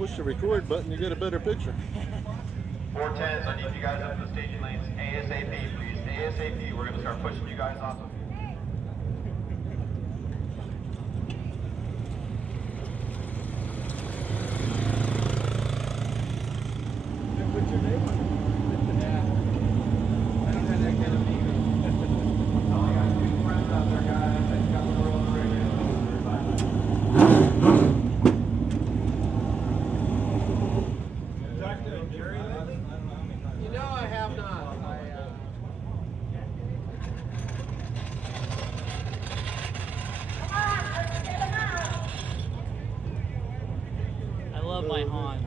Push the record button, you get a better picture. 410s, I need you guys up to the staging lanes ASAP, please. ASAP. We're going to start pushing you guys off of. Put your name on it. Yeah. I don't have that kind of name. Oh, I got two friends out there, guys. They got the world record. You know I have not. I love my Hans.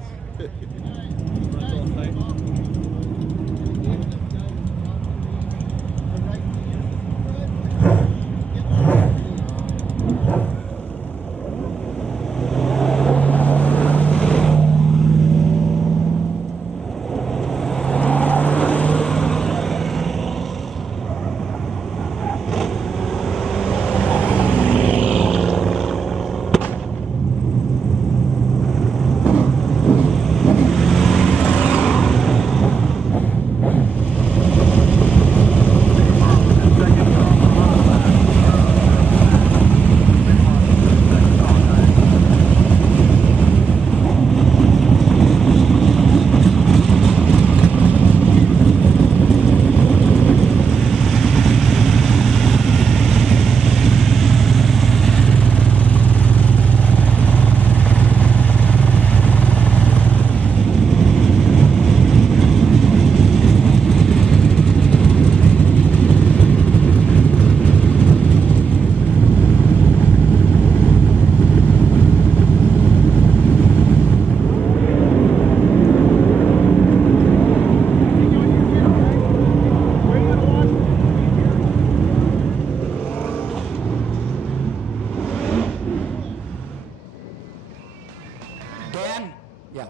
Dan? Yeah.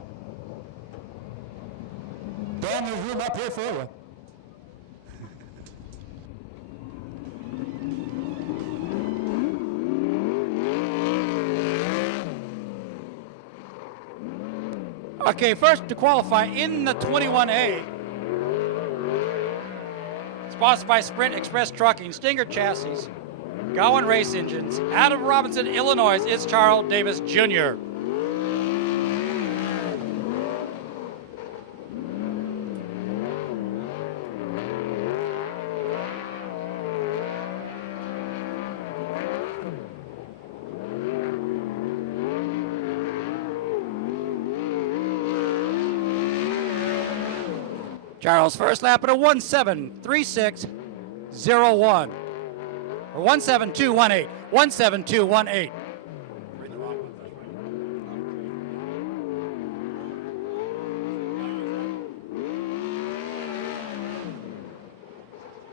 Dan, there's room up here for you. Okay, first to qualify in the 21A. Sponsored by Sprint Express Trucking, Stinger Chassis, Gowan Race Engines. Out of Robinson, Illinois, it's Charles Davis Jr. Charles, first lap at a 1:7:36:01. Or 1:7:218. 1:7:218.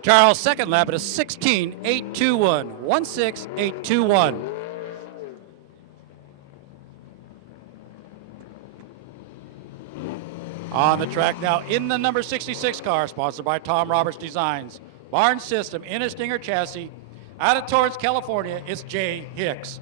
Charles, second lap at a 16:821. 1:6:821. On the track now in the number 66 car, sponsored by Tom Roberts Designs. Barn system in a Stinger chassis. Out of Torrance, California, it's Jay Hicks.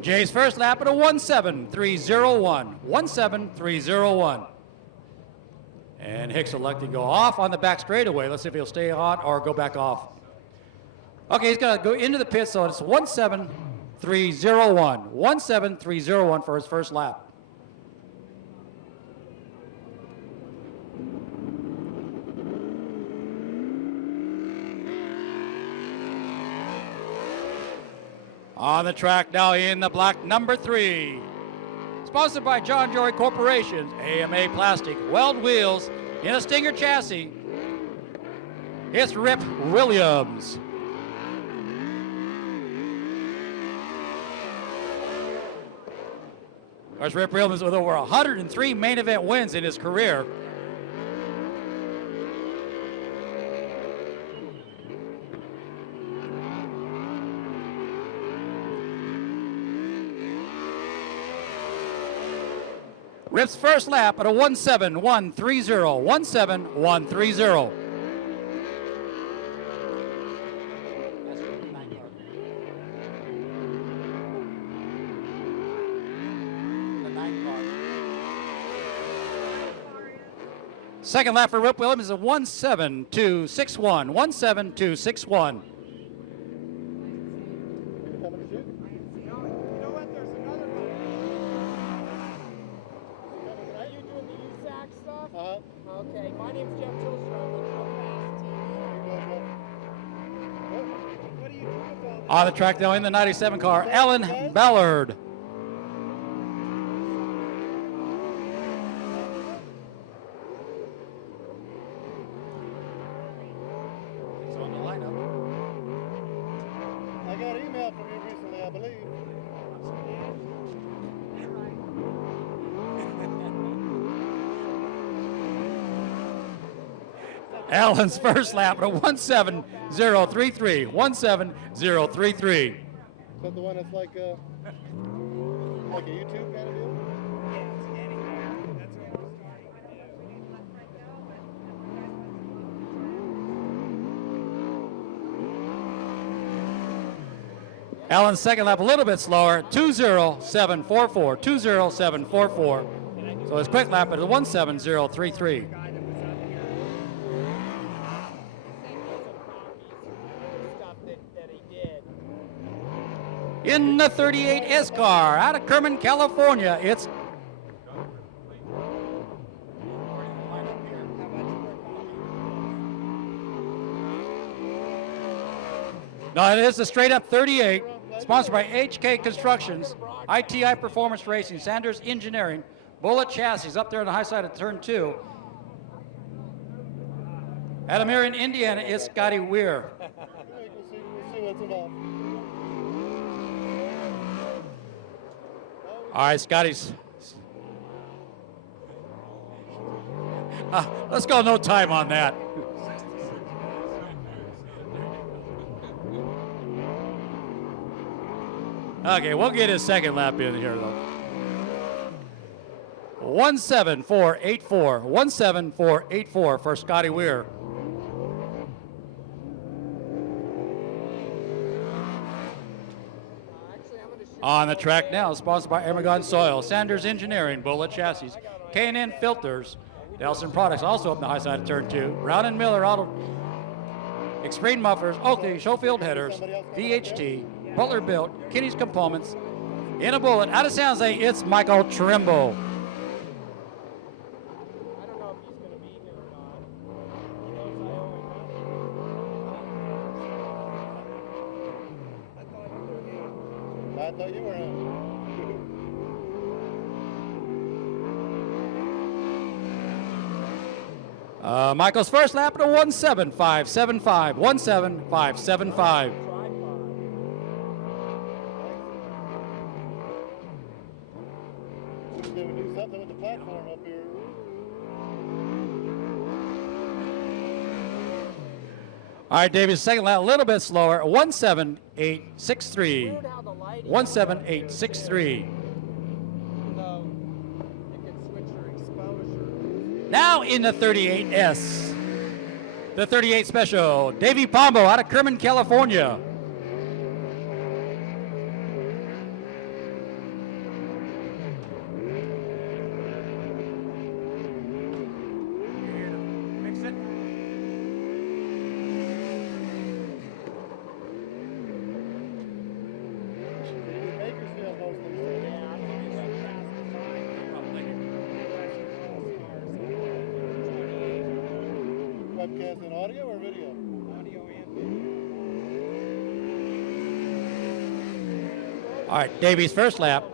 Jay's first lap at a 1:7:301. 1:7:301. And Hicks elected to go off on the back straightaway. Let's see if he'll stay on or go back off. Okay, he's going to go into the pit, so it's 1:7:301. 1:7:301 for his first lap. On the track now in the black number 3. Sponsored by John Jory Corporation, AMA Plastic, Weld Wheels, in a Stinger chassis. It's Rip Williams. Of course, Rip Williams with over 103 main event wins in his career. Rip's first lap at a 1:7:130. 1:7:130. Second lap for Rip Williams is a 1:7:261. 1:7:261. Okay, my name's Jeff Tilstra. What do you do with all this? On the track now in the 97 car, Alan Ballard. He's on the lineup. I got an email from you recently, I believe. Allen's first lap at a 1:7:033. 1:7:033. Is that the one that's like a YouTube kind of deal? Allen's second lap a little bit slower, 2:07:44. 2:07:44. So his quick lap at a 1:7:033. In the 38 S car, out of Kerman, California, it's no, it is the straight up 38, sponsored by HK Constructions, ITI Performance Racing, Sanders Engineering, Bullet Chassis up there on the high side of turn 2. Out of Marion, Indiana, it's Scotty Weir. We'll see what's involved. All right, Scotty's. Let's go no time on that. Okay, we'll get his second lap in here, though. 17484. 17484 for Scotty Weir. On the track now, sponsored by Amagon Soil, Sanders Engineering, Bullet Chassis, K&N Filters, Nelson Products, also up the high side of turn 2, Brown and Miller Auto, Extreme Mufflers, Oakley, Schofield Headers, VHT, Butler Built, Kinney's Components. In a Bullet, out of San Jose, it's Michael Trimble. I thought you were Michael's first lap at a 17575. 17575. They would do something with the platform up here. All right, Davies, second lap a little bit slower. 17863. 17863. Now in the 38S. The 38 Special. Davey Pombo out of Kerman, California. Webcast in audio or video? Audio and video. All right, Davies' first lap.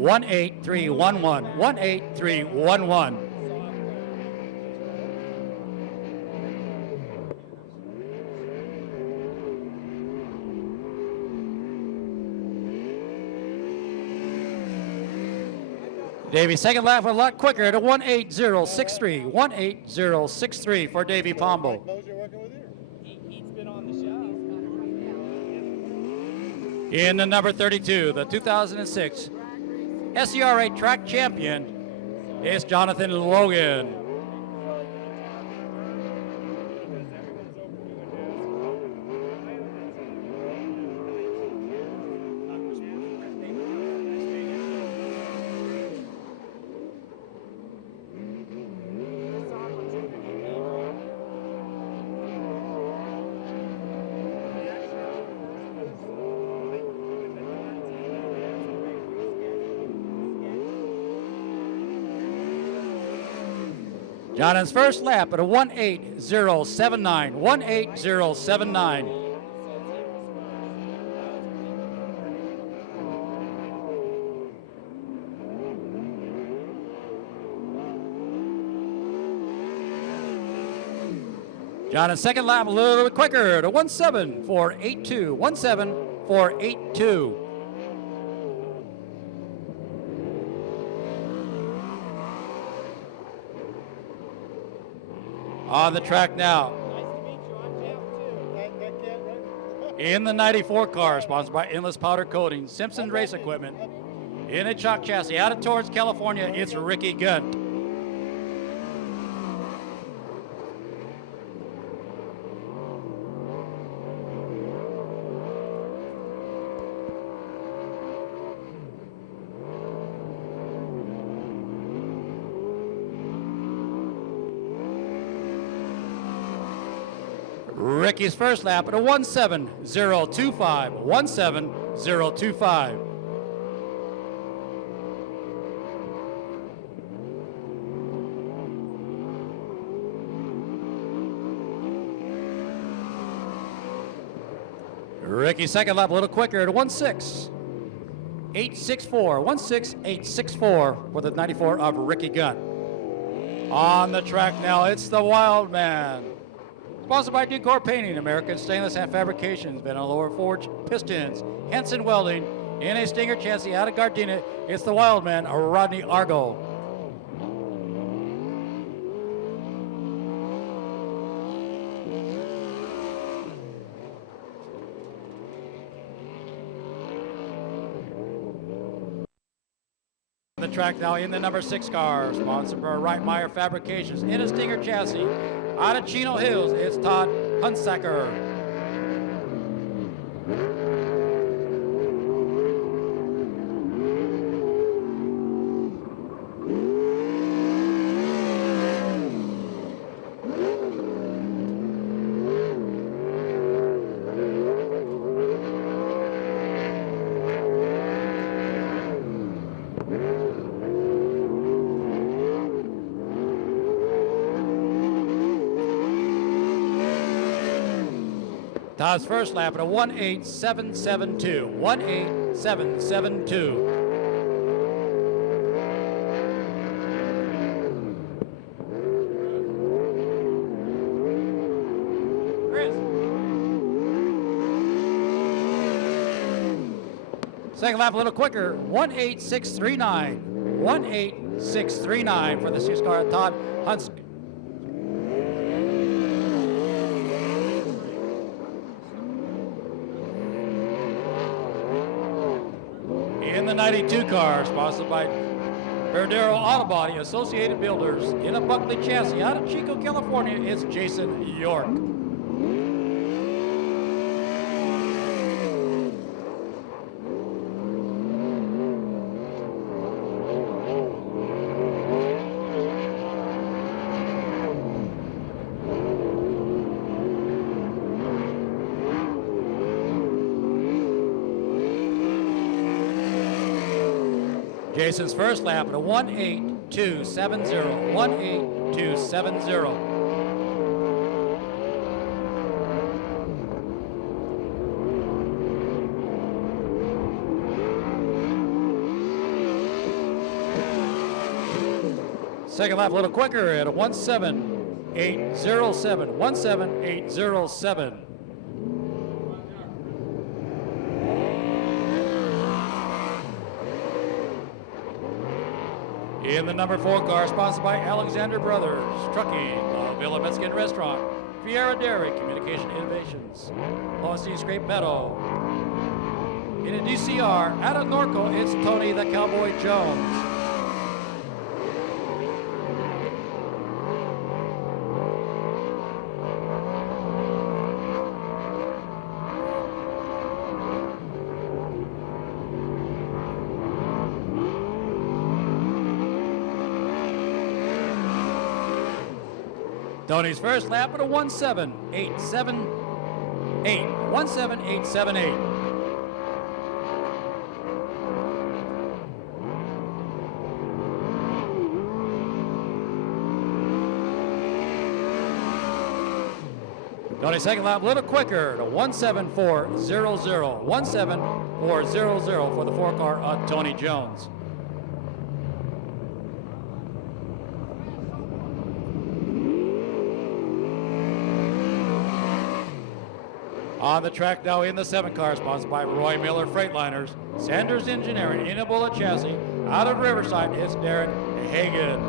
18311. 18311. Davey, second lap a lot quicker at a 18063. 18063 for Davey Pombo. He's been on the show. In the number 32, the 2006 SCRA track champion is Jonathan Logan. Jonathan's first lap at a 18079. 18079. Jonathan's second lap a little bit quicker at a 17482. 17482. On the track now. In the 94 car, sponsored by Endless Powder Coating, Simpson Race Equipment. In a chalk chassis, out of Torrance, California, it's Ricky Gunt. Ricky's first lap at a 17025. 17025. Ricky's second lap a little quicker at a 16864. 16864 for the 94 of Ricky Gunn. On the track now, it's the Wild Man. Sponsored by Decor Painting, American Stainless and Fabrications, Van Lower Forge Pistons, Henson Welding, in a Stinger chassis out of Gardena, it's the Wild Man, Rodney Argo. the track now in the number 6 car, sponsored by Reitmeyer Fabrications in a Stinger chassis. Out of Chino Hills, it's Todd Hunsacker. Todd's first lap at a 18772. 18772. Chris. Second lap a little quicker. 18639. 18639 for the 6 car at Todd Hunts. In the 92 car, sponsored by Verdero Auto Body, Associated Builders, in a Buckley chassis out of Chico, California, it's Jason York. Jason's first lap at a 18270. 18270. Second lap a little quicker at a 17807. 17807. In the number 4 car, sponsored by Alexander Brothers, Trucking, Villa Mexican Restaurant, Fiera Dairy, Communication Innovations, OSC Scrape Metal. In a DCR, out of Norco, it's Tony the Cowboy Jones. Tony's first lap at a 17878. 17878. Tony's second lap a little quicker to 17400. 17400 for the 4 car on Tony Jones. On the track now in the 7 car, sponsored by Roy Miller Freightliners, Sanders Engineering, in a Bullet chassis, out of Riverside, it's Darren Hagan.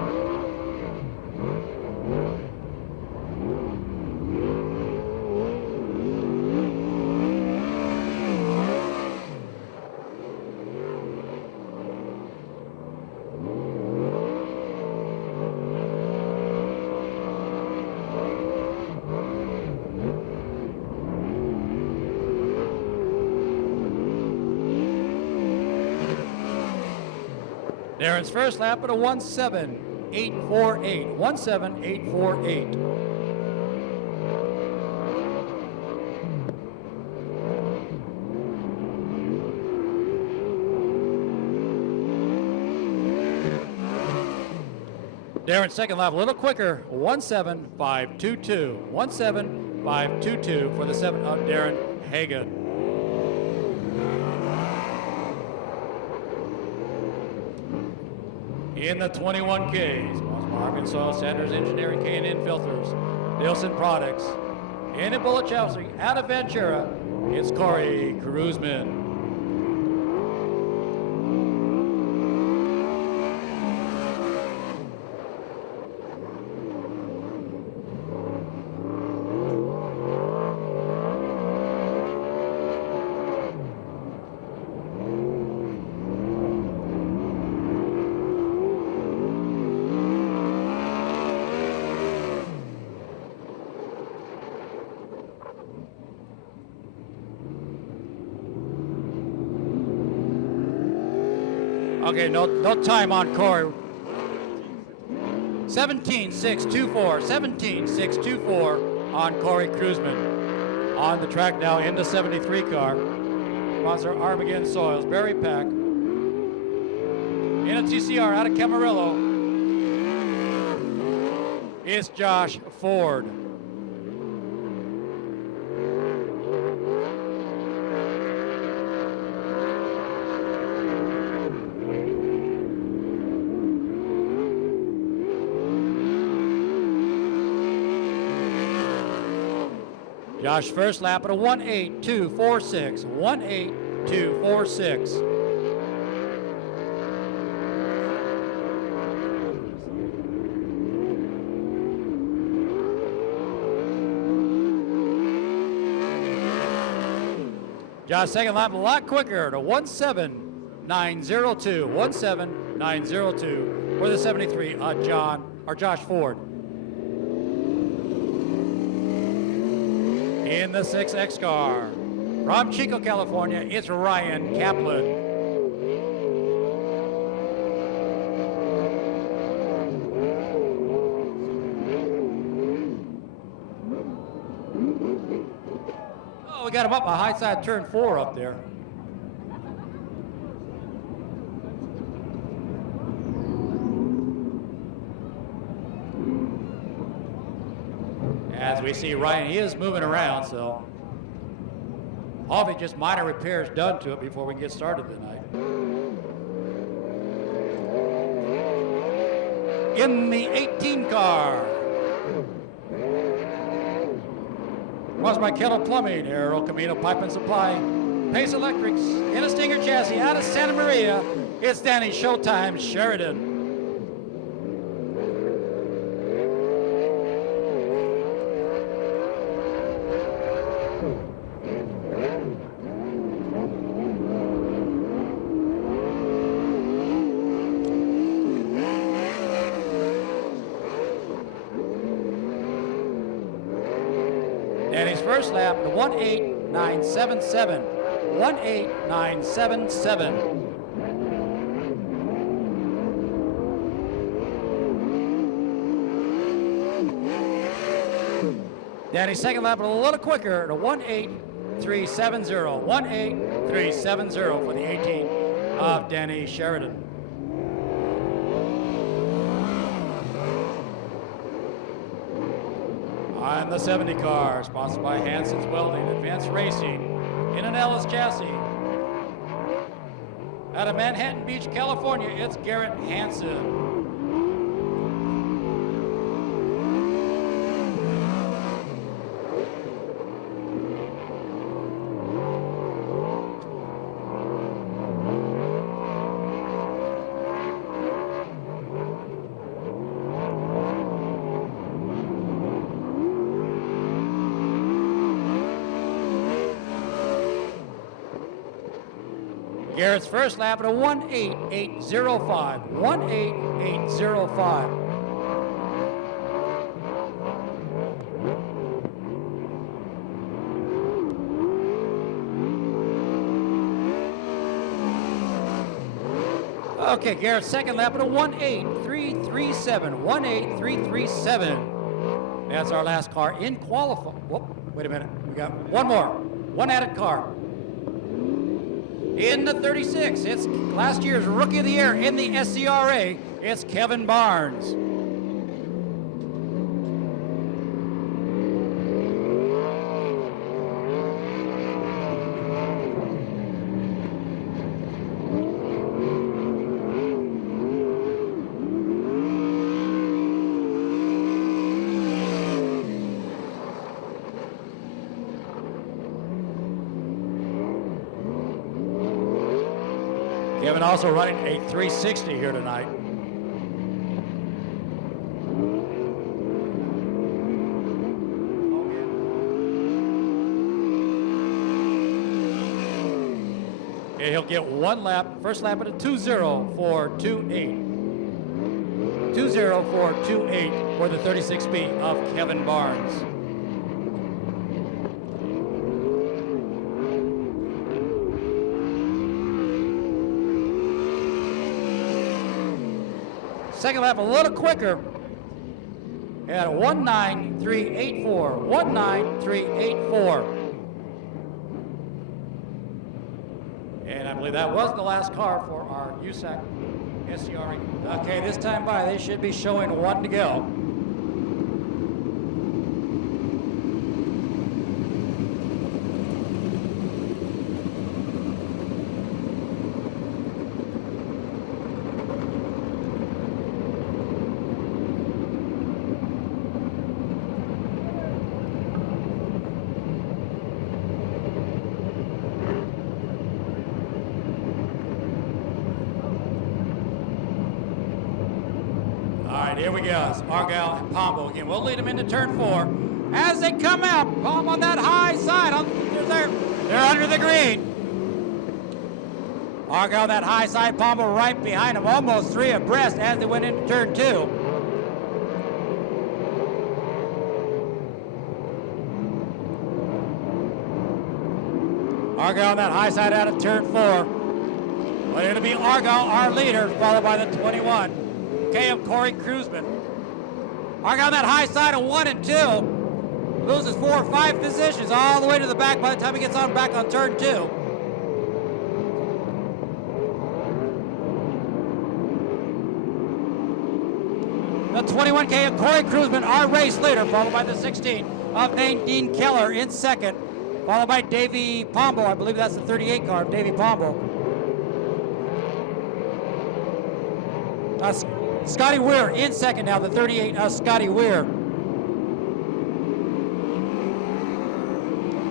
Darren's first lap at a 17848. 17848. Darren's second lap a little quicker, 17522. 17522 for the 7 of Darren Hagan. In the 21K, sponsored by Arkansas Sanders Engineering K&N Filters, Nielsen Products, in a Bullet chassis out of Ventura, it's Corey Cruzman. Okay, no time on Corey. 17.624, 17.624 on Corey Kruzman. On the track now in the 73 car. Sponsor Armageddon Soils, Barry Pack. In a TCR out of Camarillo, it's Josh Ford. Josh first lap at a 1.8246, 1.8246. Josh second lap a lot quicker to 1.7902, 1.7902 for the 73 Josh Ford. In the 6X car, from Chico, California, it's Ryan Kaplan. Oh, we got him up a high side turn 4 up there. As we see Ryan, he is moving around, so hopefully just minor repairs done to it before we can get started tonight. In the 18 car, was by Kettle Plumbing, Aero Camino Pipe and Supply, Pace Electrics, in a Stinger chassis out of Santa Maria, it's Danny Showtime Sheridan. And his first lap, 1.8977. 1.8977. Danny's second lap, a little quicker, to 1.8370. 1.8370 for the 18 of Danny Sheridan. On the 70 car, sponsored by Hanson's Welding, Advanced Racing, in an Ellis chassis. Out of Manhattan Beach, California, it's Garrett Hanson. Garrett's first lap at a 1.8805. 1.8805. Okay, Garrett's second lap at a 1.8337. 1.8337. That's our last car in qualify. Whoop, wait a minute. We got one more. One added car. In the 36, it's last year's Rookie of the Year in the SCRA, it's Kevin Barnes. Kevin also running a 360 here tonight. And he'll get one lap, first lap at a 2.0428. 2.0428 for the 36B of Kevin Barnes. Second lap a little quicker at 19384. 19384. And I believe that was the last car for our USAC SCRA. Okay, this time by, they should be showing 1 to go. Here we go. It's Argyle and Pombo again. We'll lead them into turn 4. As they come out, Pombo on that high side. They're under the green. Argyle on that high side, Pombo right behind them, almost 3 abreast as they went into turn 2. Argyle on that high side out of turn 4. But it'll be Argyle, our leader, followed by the 21. of Corey Kruzman. Argyle on that high side of 1 and 2. Loses 4 or 5 positions all the way to the back by the time he gets on back on turn 2. The 21K of Corey Kruzman, our race leader, followed by the 16 of Nadine Keller in second, followed by Davey Pombo. I believe that's the 38 car of Davey Pombo. Scotty Weir in second now, the 38 Scotty Weir.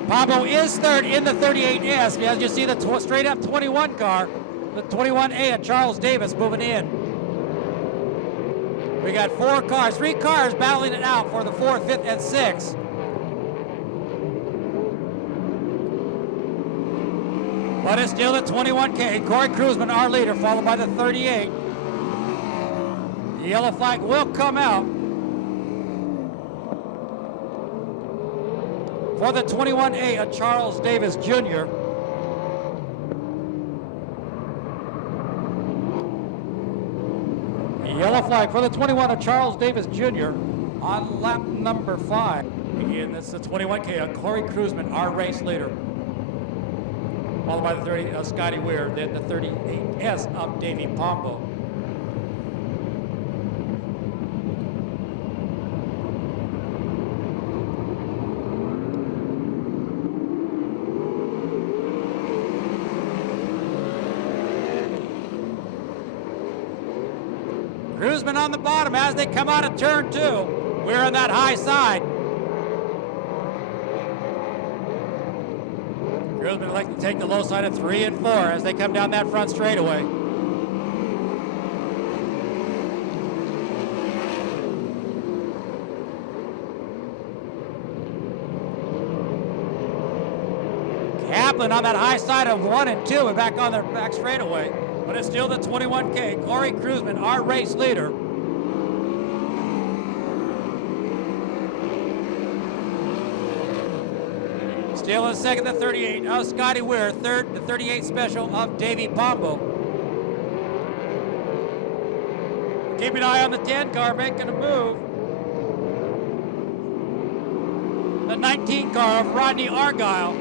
Pombo is third in the 38S. As you see the straight up 21 car, the 21A of Charles Davis moving in. We got 4 cars, 3 cars battling it out for the 4th, 5th, and 6th. But it's still the 21K. Corey Kruzman, our leader, followed by the 38. The yellow flag will come out for the 21A of Charles Davis Jr. The yellow flag for the 21 of Charles Davis Jr. on lap number 5. Again, that's the 21K of Corey Kruzman, our race leader. Followed by the 30 of Scotty Weir, then the 38S of Davey Pombo. Kruzman on the bottom as they come out of turn 2. We're on that high side. Kruzman like to take the low side of 3 and 4 as they come down that front straightaway. Kaplan on that high side of 1 and 2 and back on their back straightaway. But it's still the 21K. Corey Kruzman, our race leader. Still in second, the 38 of Scotty Weir. Third, the 38 special of Davey Pombo. Keep an eye on the 10 car making a move. The 19 car of Rodney Argyle.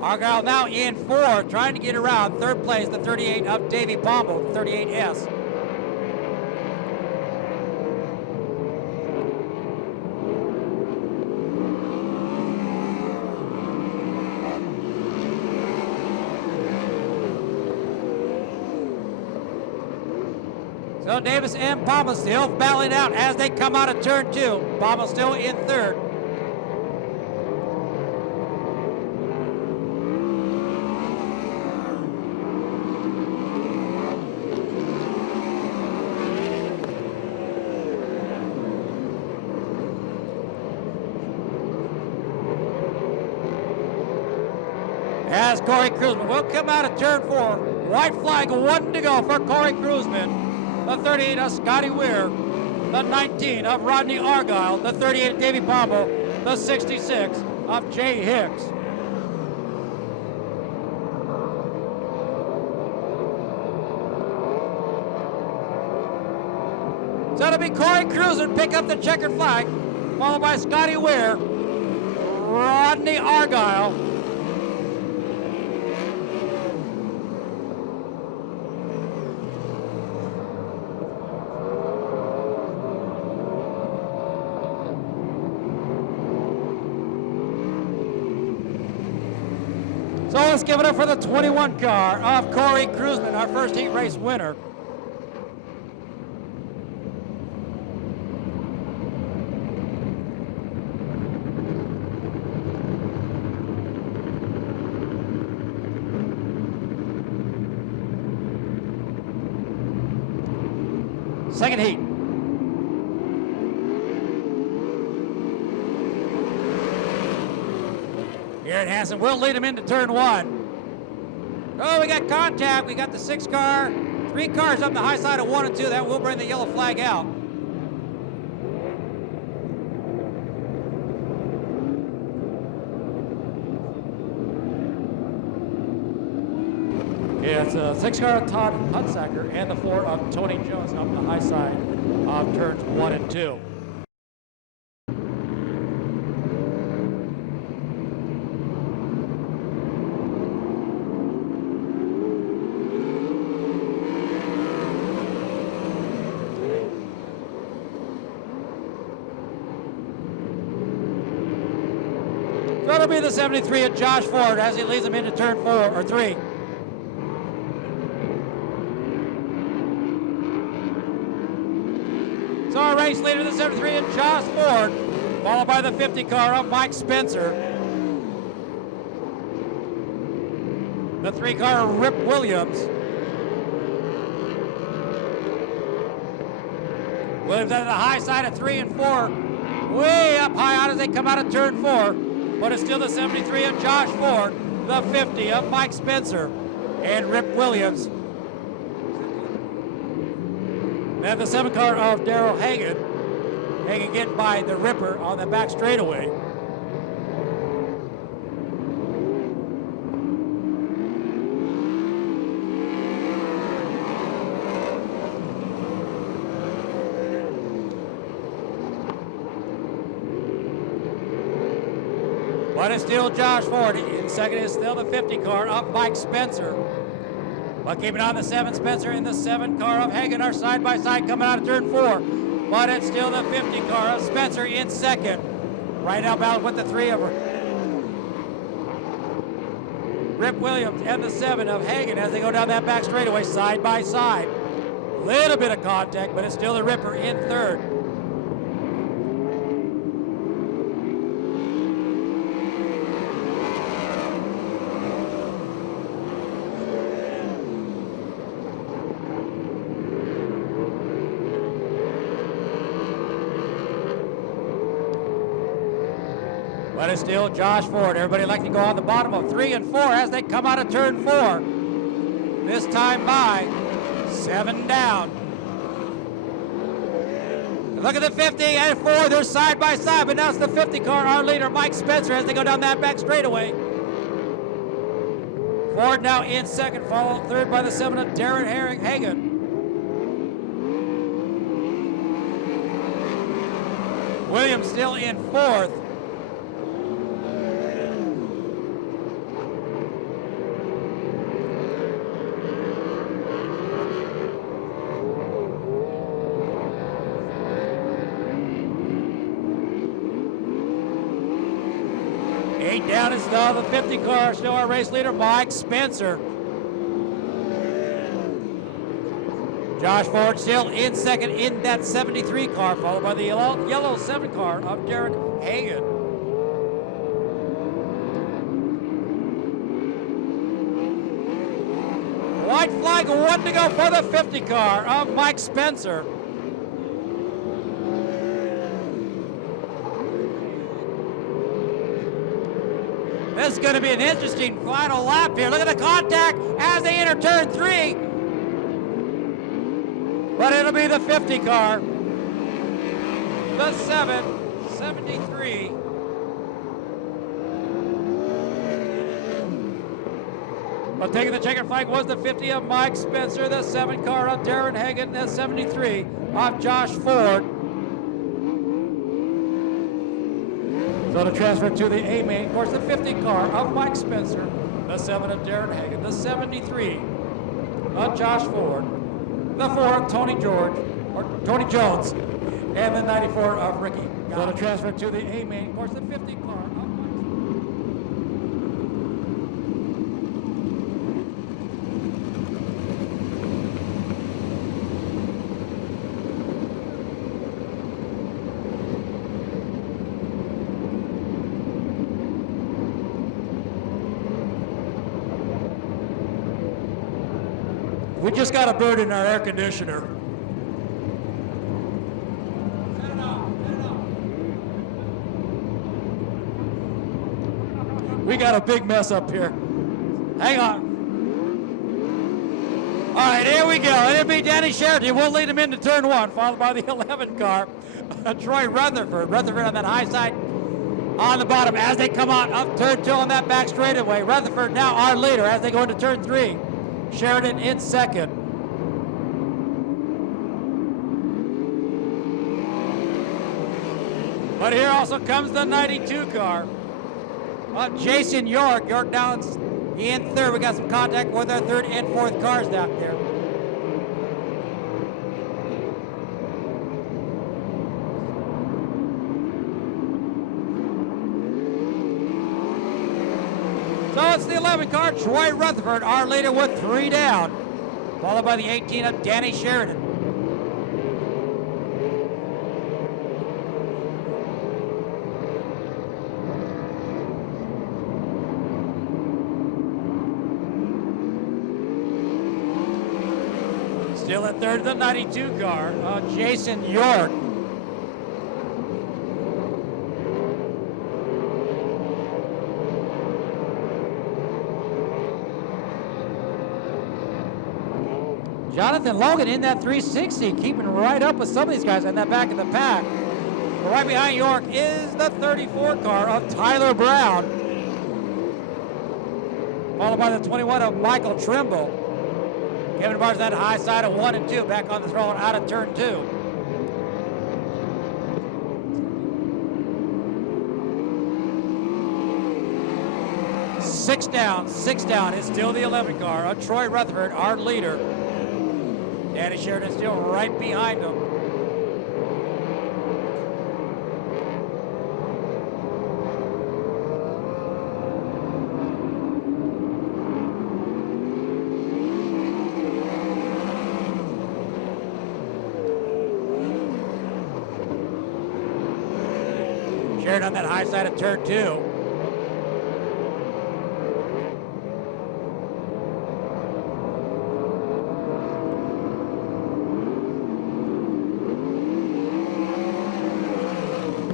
Argyle now in 4, trying to get around. Third place, the 38 of Davey Pombo, the 38S. So Davis and Pombo still battling out as they come out of turn 2. Pombo still in 3rd. As Corey Kruzman will come out of turn 4. White flag, 1 to go for Corey Kruzman. The 38 of Scotty Weir. The 19 of Rodney Argyle. The 38 of Davey Pombo. The 66 of Jay Hicks. So it'll be Corey Cruiser pick up the checkered flag, followed by Scotty Ware, Rodney Argyle, so let's give it up for the 21 car of Corey Krusman, our first heat race winner. Second heat. Garrett Hansen will lead him into turn one. Oh, we got contact. We got the 6 car. 3 cars up the high side of 1 and 2. That will bring the yellow flag out. Yeah, it's a 6 car of Todd Hudsacker and the 4 of Tony Jones up the high side of turns 1 and 2. So it'll be the 73 of Josh Ford as he leads him into turn 4 or 3. So our race leader, the 73 of Josh Ford, followed by the 50 car of Mike Spencer. The 3 car of Rip Williams. Williams at the high side of 3 and 4. Way up high out as they come out of turn 4. But it's still the 73 of Josh Ford, the 50 of Mike Spencer, and Rip Williams. Then the 7 car of Darrell Hagan. Hagan getting by the Ripper on the back straightaway. But it's still Josh Ford. In second is still the 50 car of Mike Spencer. But keeping on the 7 Spencer in the 7 car of Hagan are side by side coming out of turn 4. But it's still the 50 car of Spencer in second. Right now battle with the 3 of Rip Williams and the 7 of Hagan as they go down that back straightaway side by side. Little bit of contact, but it's still the Ripper in third. But it's still Josh Ford. Everybody like to go on the bottom of 3 and 4 as they come out of turn 4. This time by 7 down. Look at the 50 and 4. They're side by side, but now it's the 50 car, our leader, Mike Spencer, as they go down that back straightaway. Ford now in second, followed third by the 7 of Darren Hagan. Williams still in fourth. Down is the 50 car, still our race leader, Mike Spencer. Josh Ford still in second in that 73 car, followed by the yellow 7 car of Derek Hagan. White flag, 1 to go for the 50 car of Mike Spencer. This is going to be an interesting final lap here. Look at the contact as they enter turn 3. But it'll be the 50 car. The 773. But taking the checkered flag was the 50 of Mike Spencer, the 7 car of Darren Hagan, the 73 of Josh Ford. So to transfer to the A main, of course, the 50 car of Mike Spencer, the 7 of Darren Hagan, the 73 of Josh Ford, the 4 of Tony Jones, and the 94 of Ricky. So to transfer to the A main, of course, the 50 car of Mike We just got a bird in our air conditioner. We got a big mess up here. Hang on. All right, here we go. It'll be Danny Sheridan. We'll lead him into turn 1, followed by the 11 car, Troy Rutherford. Rutherford on that high side on the bottom as they come out up turn 2 on that back straightaway. Rutherford now our leader as they go into turn 3. Sheridan in second. But here also comes the 92 car. Jason York. York down in third. We got some contact with our third and fourth cars down there. So it's the 11 car, Troy Rutherford, our leader with 3 down, followed by the 18 of Danny Sheridan. Still in third, the 92 car, Jason York. Jonathan Logan in that 360, keeping right up with some of these guys in that back of the pack. But right behind York is the 34 car of Tyler Brown, followed by the 21 of Michael Trimble. Kevin Barnes that high side of 1 and 2, back on the throne out of turn 2. Six down is still the 11 car of Troy Rutherford, our leader. Danny Sheridan still right behind him. Sheridan on that high side of turn 2.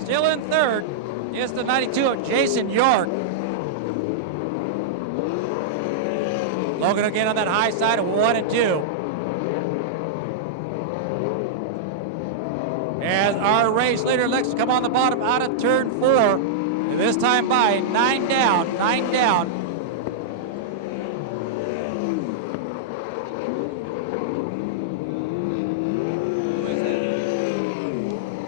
Still in third is the 92 of Jason York. Logan again on that high side of 1 and 2. As our race leader looks to come on the bottom out of turn 4. This time by 9 down.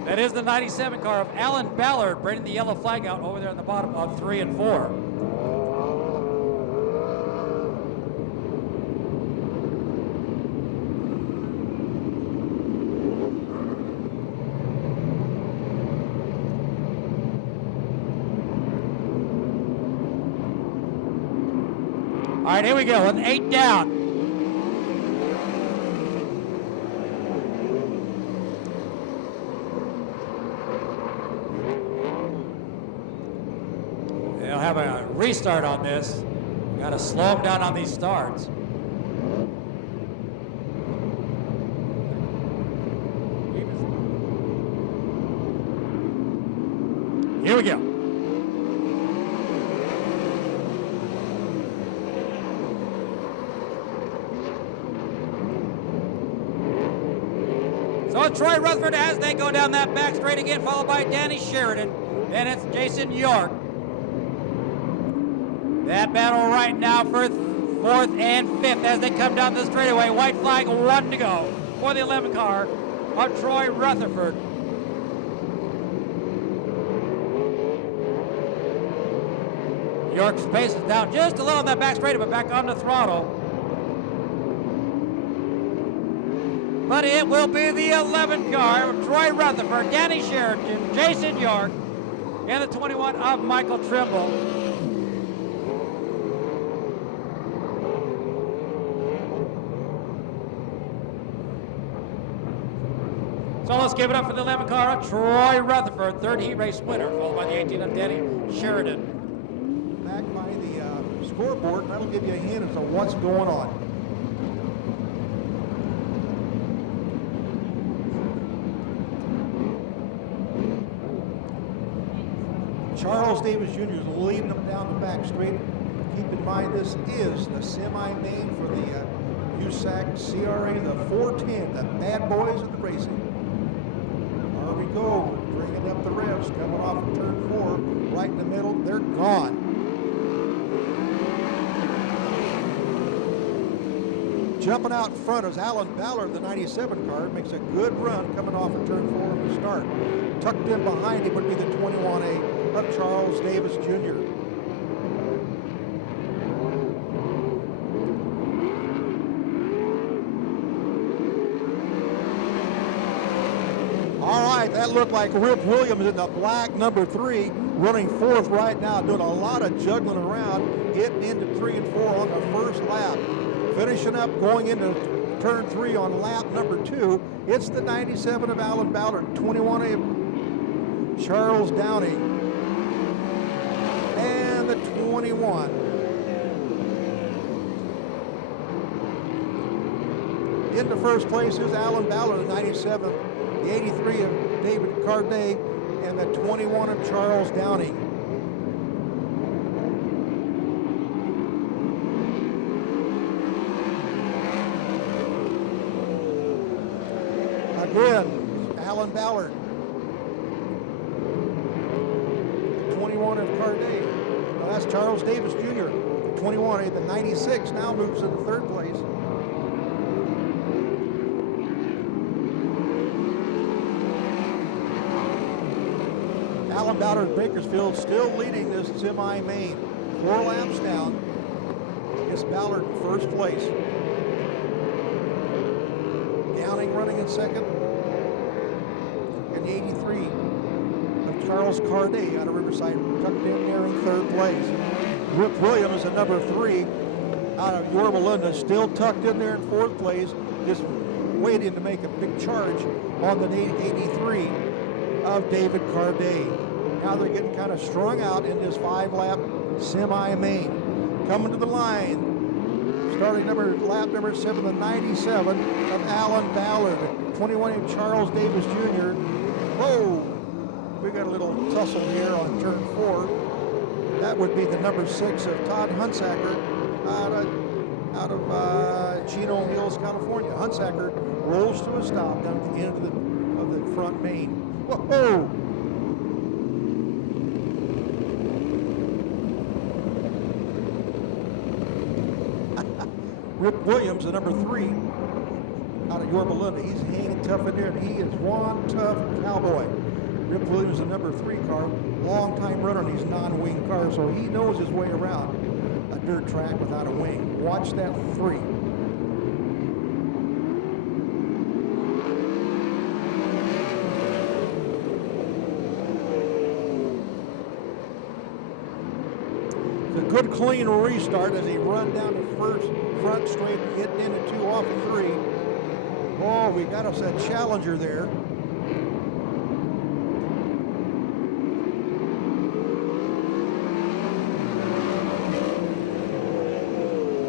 That is the 97 car of Alan Ballard, bringing the yellow flag out over there on the bottom of 3 and 4. All right, here we go with 8 down. They'll have a restart on this. Got to slow them down on these starts. Here we go. So Troy Rutherford as they go down that back straight again, followed by Danny Sheridan. Then it's Jason York. That battle right now for fourth and fifth as they come down the straightaway. White flag, 1 to go for the 11 car of Troy Rutherford. York's pace is down just a little on that back straightaway, but back on the throttle. But it will be the 11 car of Troy Rutherford, Danny Sheridan, Jason York, and the 21 of Michael Trimble. So let's give it up for the 11 car of Troy Rutherford, third heat race winner, followed by the 18 of Danny Sheridan. Back by the scoreboard, and that'll give you a hint as to what's going on. Charles Davis Jr. is leading them down the back straight. Keep in mind, this is the semi-main for the USAC CRA, the 410, the bad boys of the racing. There we go, we're bringing up the revs, coming off of turn 4, right in the middle, they're gone. Jumping out in front is Alan Ballard, the 97 car, makes a good run coming off of turn 4 at the start. Tucked in behind him would be the 21A of Charles Davis Jr. All right, that looked like Rip Williams in the black number 3, running fourth right now, doing a lot of juggling around, getting into 3 and 4 on the first lap. Finishing up, going into turn 3 on lap number 2, it's the 97 of Alan Ballard, 21A of Charles Downing, and the 21. Into first place is Alan Ballard, the 97, the 83 of David Carday, and the 21 of Charles Downing. Again, Alan Ballard. 21 of Carday. Well, that's Charles Davis Jr. 21, the 96 now moves into third place. Alan Ballard Bakersfield still leading this semi-main. 4 laps down. It's Ballard in first place. Downing running in second. And the 83 of Charles Carday out of Riverside tucked in there in third place. Rip Williams at number 3 out of Yorba Linda still tucked in there in fourth place, just waiting to make a big charge on the 83 of David Carday. Now they're getting kind of strung out in this 5-lap semi-main. Coming to the line, starting lap number 7, the 97 of Alan Ballard, 21 of Charles Davis Jr. Whoa, we got a little tussle here on turn 4. That would be the number 6 of Todd Hunsaker out of Chino Hills, California. Hunsaker rolls to a stop down at the end of the front main. Whoa! Rip Williams, the number 3 out of Yorba Linda. He's hanging tough in there, and he is one tough cowboy. Rip Williams, the number 3 car, long-time runner on these non-wing cars, so he knows his way around a dirt track without a wing. Watch that 3. It's a good clean restart as he run down the front straight, getting into 2 off of 3. Oh, we got us a challenger there.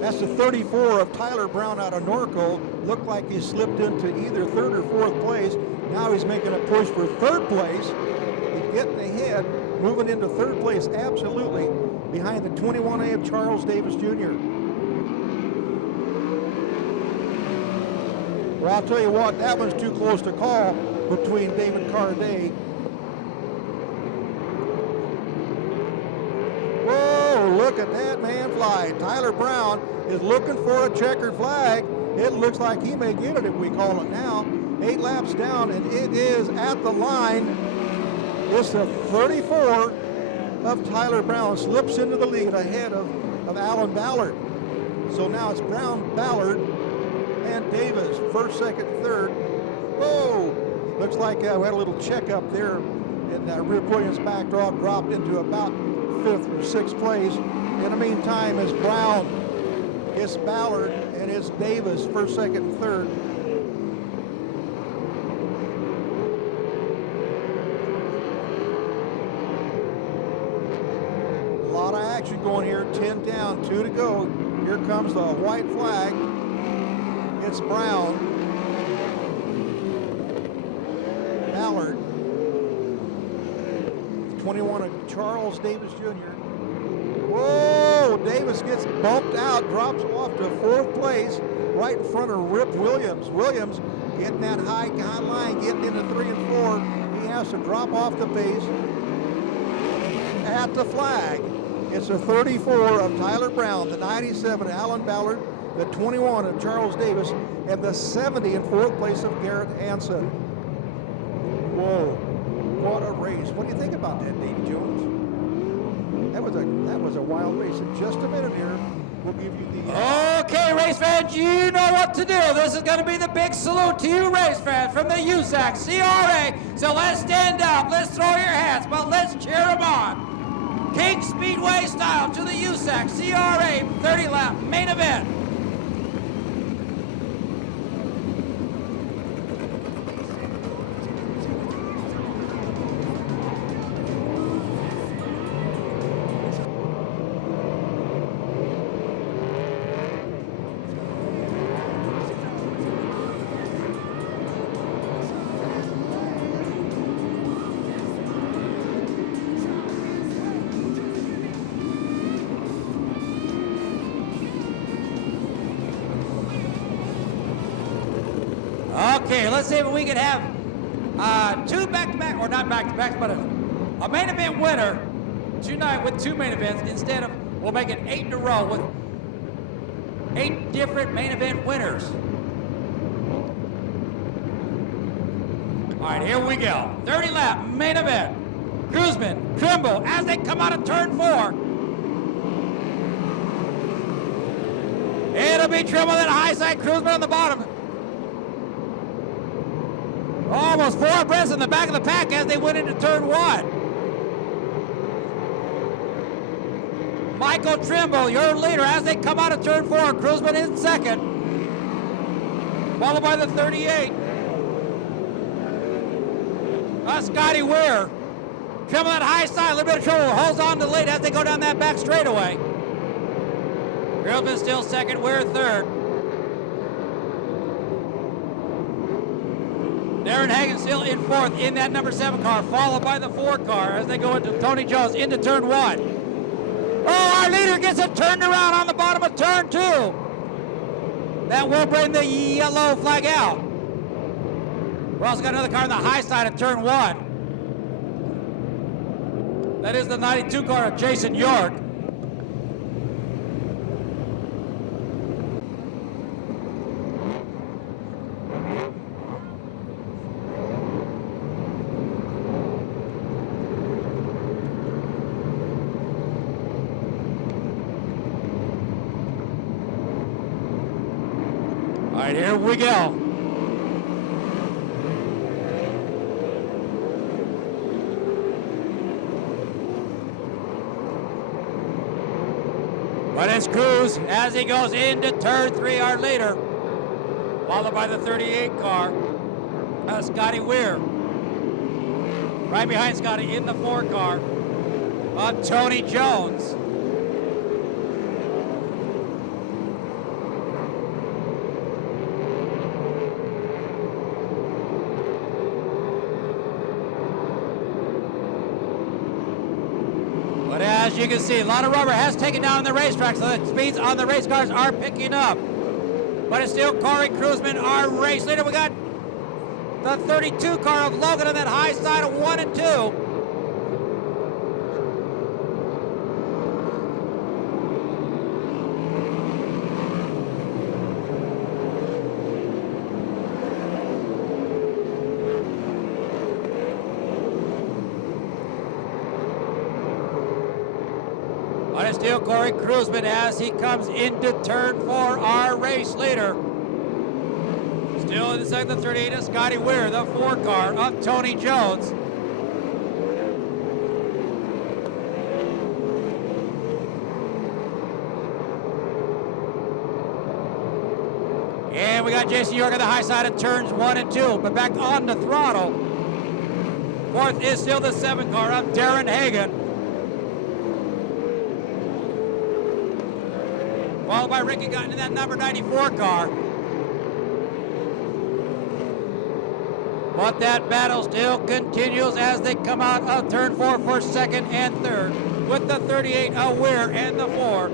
That's the 34 of Tyler Brown out of Norco. Looked like he slipped into either 3rd or 4th place. Now he's making a push for 3rd place. He's getting ahead, moving into 3rd place, absolutely, behind the 21A of Charles Davis Jr. Well, I'll tell you what, that one's too close to call between David Carday. Whoa, look at that man fly. Tyler Brown is looking for a checkered flag. It looks like he may get it if we call it now. 8 laps down, and it is at the line. It's the 34 of Tyler Brown. Slips into the lead ahead of Alan Ballard. So now it's Brown, Ballard, and Davis, first, second, third. Whoa! Looks like we had a little checkup there, and Rip Williams backed off, dropped into about 5th or 6th place. In the meantime, it's Brown, it's Ballard, and it's Davis, first, second, and third. A lot of action going here. 10 down, 2 to go. Here comes the white flag. It's Brown, Ballard, 21 of Charles Davis Jr. Whoa, Davis gets bumped out, drops off to 4th place, right in front of Rip Williams. Williams getting that high line, getting into 3 and 4. He has to drop off the pace at the flag. It's the 34 of Tyler Brown, the 97 Alan Ballard, the 21 of Charles Davis, and the 70 in 4th place of Garrett Hansen. Whoa, what a race. What do you think about that, Davey Jones? That was a wild race. In just a minute here, we'll give you the... Okay, race fans, you know what to do. This is going to be the big salute to you, race fans, from the USAC CRA. So let's stand up, let's throw your hats, but let's cheer them on. Kings Speedway style to the USAC CRA 30-lap main event. Okay, let's see if we can have 2 back-to-back, or not back-to-backs, but a main event winner tonight with 2 main events instead of, we'll make it 8 in a row with 8 different main event winners. All right, here we go. 30-lap main event. Cruzman, Trimble, as they come out of turn 4. It'll be Trimble on the high side, Cruzman on the bottom. Almost 4 abreast in the back of the pack as they went into turn 1. Michael Trimble, your leader, as they come out of turn 4. Cruzman in second, followed by the 38. Scotty Weir. Trimble at high side, a little bit of trouble, holds on to the lead as they go down that back straightaway. Cruzman still second, Weir third. Darren Hagen still in 4th in that number 7 car, followed by the 4 car as they go into Tony Jones into turn 1. Oh, our leader gets it turned around on the bottom of turn 2. That will bring the yellow flag out. We also got another car on the high side of turn 1. That is the 92 car of Jason York. All right, here we go. But it's Cruz as he goes into turn 3, our leader, followed by the 38 car, Scotty Weir. Right behind Scotty in the 4 car, Tony Jones. But as you can see, a lot of rubber has taken down the racetrack, so the speeds on the race cars are picking up. But it's still Corey Cruzman, our race leader. We got the 32 car of Logan on that high side of 1 and 2. On his steel, Corey Kruzman as he comes into turn 4, our race leader. Still in the second, the 38 is Scotty Weir, the 4 car of Tony Jones. And we got Jason York on the high side of turns 1 and 2, but back on the throttle. 4th is still the 7 car of Darren Hagan. Followed by Ricky Gutton in that number 94 car. But that battle still continues as they come out of turn 4 for 2nd and 3rd with the 38 of Weir and the 4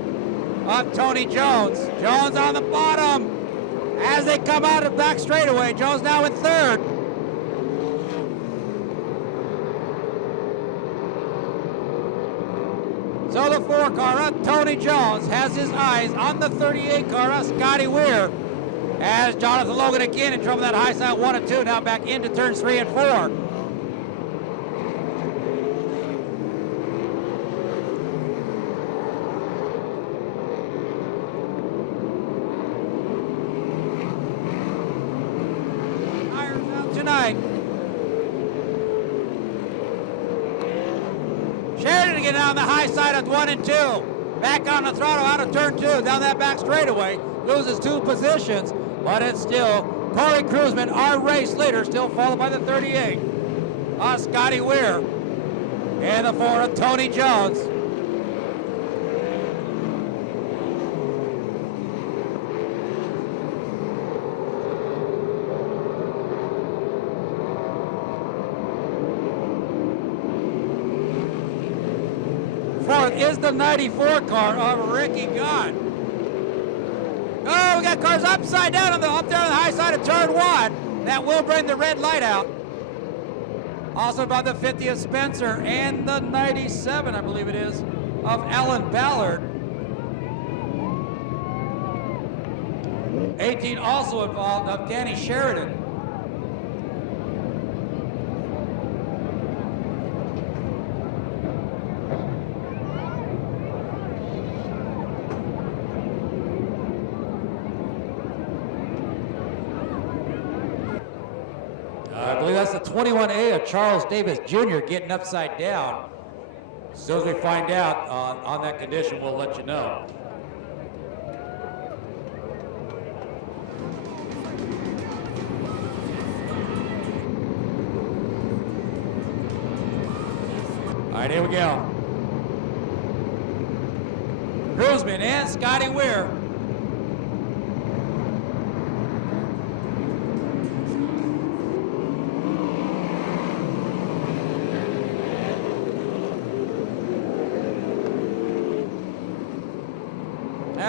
of Tony Jones. Jones on the bottom as they come out of back straightaway. Jones now in 3rd. So the 4 car of Tony Jones has his eyes on the 38 car of Scotty Weir as Jonathan Logan again in trouble that high side 1 and 2, now back into turns 3 and 4. Tires out tonight. Sheridan again on the high side of 1 and 2. Back on the throttle out of turn 2, down that back straightaway. Loses 2 positions, but it's still Corey Kruzman, our race leader, still followed by the 38. Scotty Weir and the 4 of Tony Jones. Fourth is the 94 car of Ricky Gunn. Oh, we got cars upside down up there on the high side of turn 1. That will bring the red light out. Also by the 50 of Spencer and the 97, I believe it is, of Alan Ballard. 18 also involved of Danny Sheridan. I believe that's the 21A of Charles Davis Jr. getting upside down. As soon as we find out on that condition, we'll let you know. All right, here we go. Kruzman and Scotty Weir.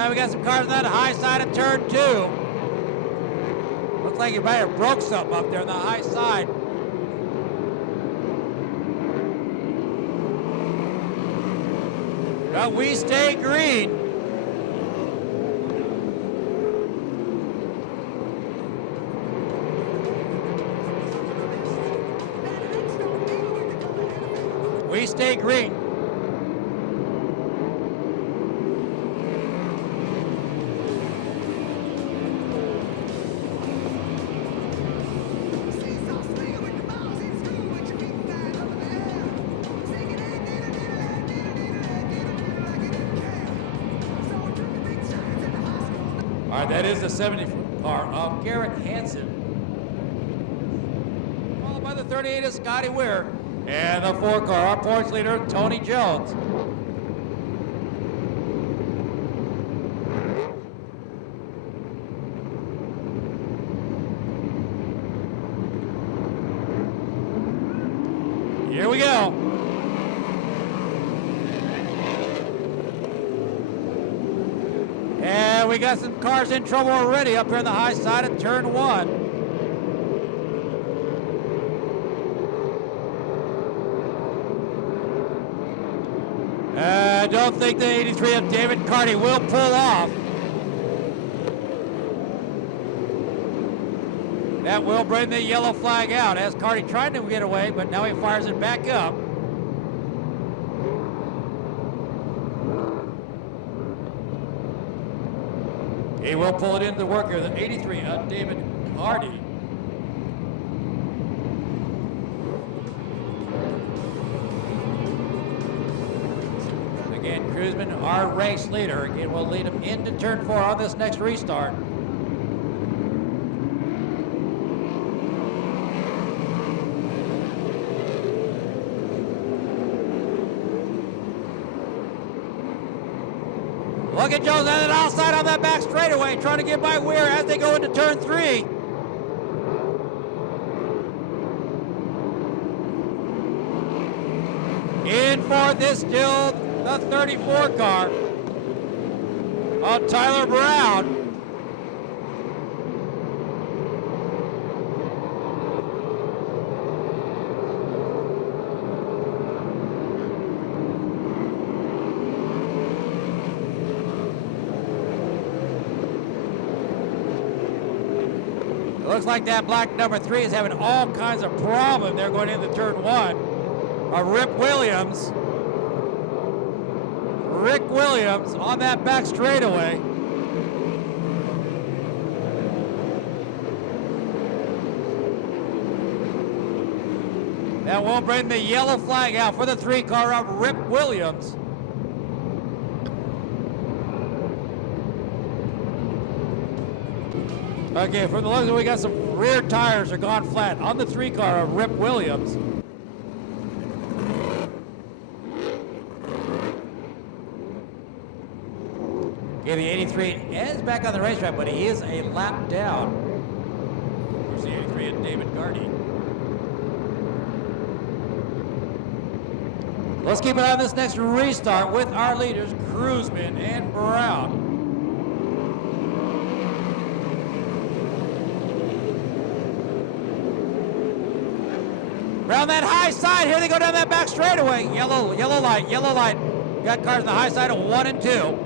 We got some cars on that high side of turn 2. Looks like you might have broke something up there on the high side. But we stay green. We stay green. All right, that is the 70 car of Garrett Hansen. Followed by the 38 is Scotty Weir. And the 4 car, our points leader, Tony Jones. Here we go. And we got some cars in trouble already up here on the high side of turn 1. I don't think the 83 of David Carty will pull off. That will bring the yellow flag out as Carty tried to get away, but now he fires it back up. He will pull it into work here, the 83, David Hardy. Again, Cruzman, our race leader. Again, will lead him into turn 4 on this next restart. Look at Jones on the outside on that back straightaway, trying to get by Weir as they go into turn 3. In fourth is still the 34 car of Tyler Brown. Looks like that black number 3 is having all kinds of problems. They're going into turn 1. Rick Williams. Rick Williams on that back straightaway. That will bring the yellow flag out for the 3 car of Rick Williams. Okay, from the looks of it, we got some rear tires are gone flat on the 3 car of Rip Williams. Okay, the 83 is back on the racetrack, but he is a lap down. Here's the 83 and David Gardy. Let's keep it on this next restart with our leaders, Cruzman and Brown. Around that high side, here they go down that back straightaway. Yellow light, yellow light. Got cars on the high side of 1 and 2.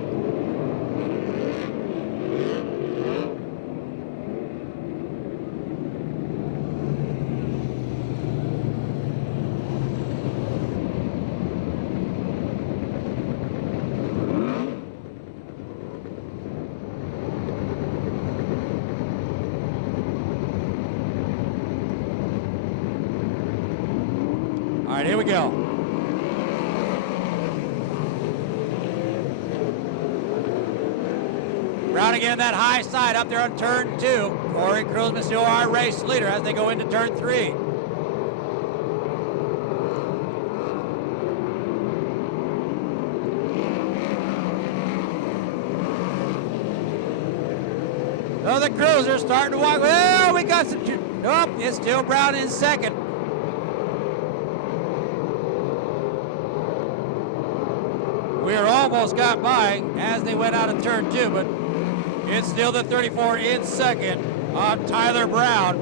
All right, here we go. Brown again that high side up there on turn 2. Corey Cruzman still our race leader as they go into turn 3. So the Cruiser starting to walk. Well, we got some. Nope, it's still Brown in second. Weir almost got by as they went out of turn 2, but it's still the 34 in second on Tyler Brown.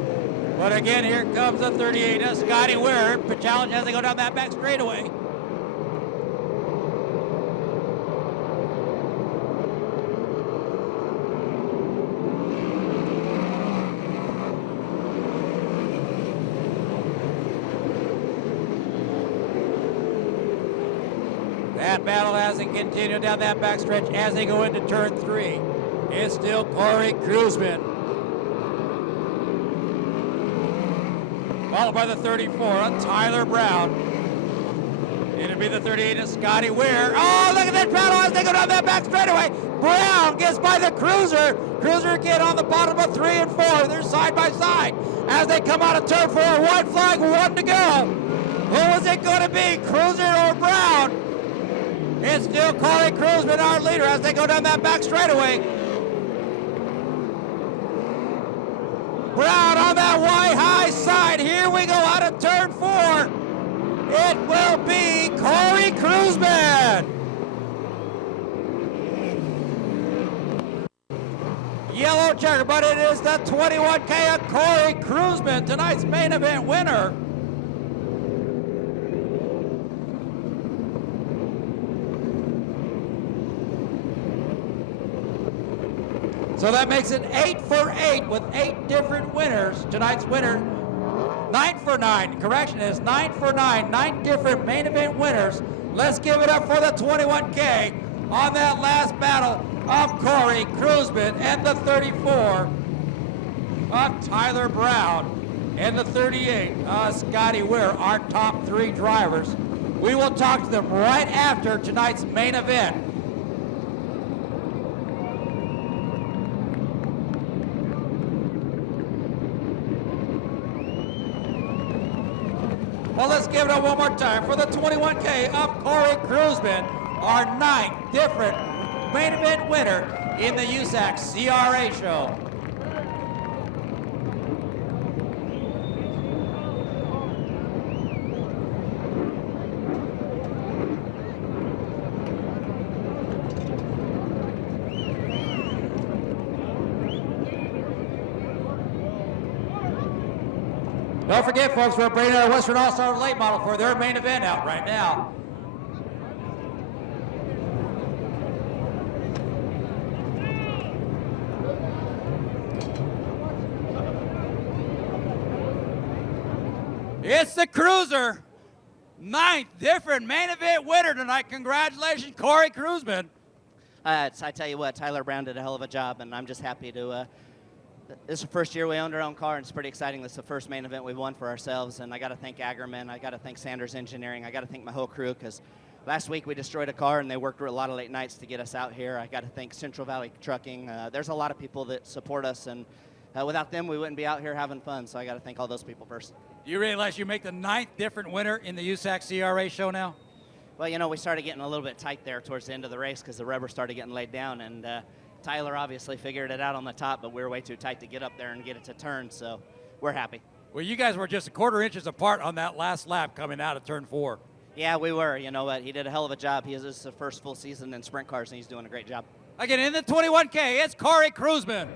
But again, here comes the 38 of Scotty Weir. Challenge as they go down that back straightaway. That battle hasn't continued down that backstretch as they go into turn 3. It's still Corey Cruzman. Followed by the 34 on Tyler Brown. It'll be the 38 of Scotty Weir. Oh, look at that battle as they go down that back straightaway. Brown gets by the Cruiser. Cruiser again on the bottom of 3 and 4. They're side by side as they come out of turn 4. White flag, 1 to go. Who was it going to be, Cruiser or Brown? It's still Corey Cruzman, our leader, as they go down that back straightaway. Brown on that white high side. Here we go out of turn 4. It will be Corey Cruzman. Yellow checker, but it is the 21K of Corey Cruzman, tonight's main event winner. So that makes it 8 for 8 with 8 different winners. Tonight's winner, 9 for 9. Correction is 9 for 9. 9 different main event winners. Let's give it up for the 21K on that last battle of Corey Kruzman, and the 34 of Tyler Brown, and the 38 of Scotty Weir, our top 3 drivers. We will talk to them right after tonight's main event. Well, let's give it up one more time for the 21K of Corey Kruzman, our 9th different main event winner in the USAC CRA show. Don't forget, folks, we're bringing our Western All-Star late model for their main event out right now. It's the Cruiser, 9th different main event winner tonight. Congratulations, Corey Kruzman. I tell you what, Tyler Brown did a hell of a job, and I'm just happy to. This is the first year we owned our own car, and it's pretty exciting. This is the first main event we've won for ourselves, and I got to thank Ackerman. I got to thank Sanders Engineering. I got to thank my whole crew, because last week we destroyed a car, and they worked a lot of late nights to get us out here. I got to thank Central Valley Trucking. There's a lot of people that support us, and without them, we wouldn't be out here having fun, so I got to thank all those people first. Do you realize you make the 9th different winner in the USAC CRA show now? Well, you know, we started getting a little bit tight there towards the end of the race because the rubber started getting laid down, and Tyler obviously figured it out on the top, but we were way too tight to get up there and get it to turn, so we're happy. Well, you guys were just a quarter inches apart on that last lap coming out of turn 4. Yeah, we were. You know what? He did a hell of a job. This is the first full season in sprint cars, and he's doing a great job. Again, in the 21K, it's Corey Kruzman.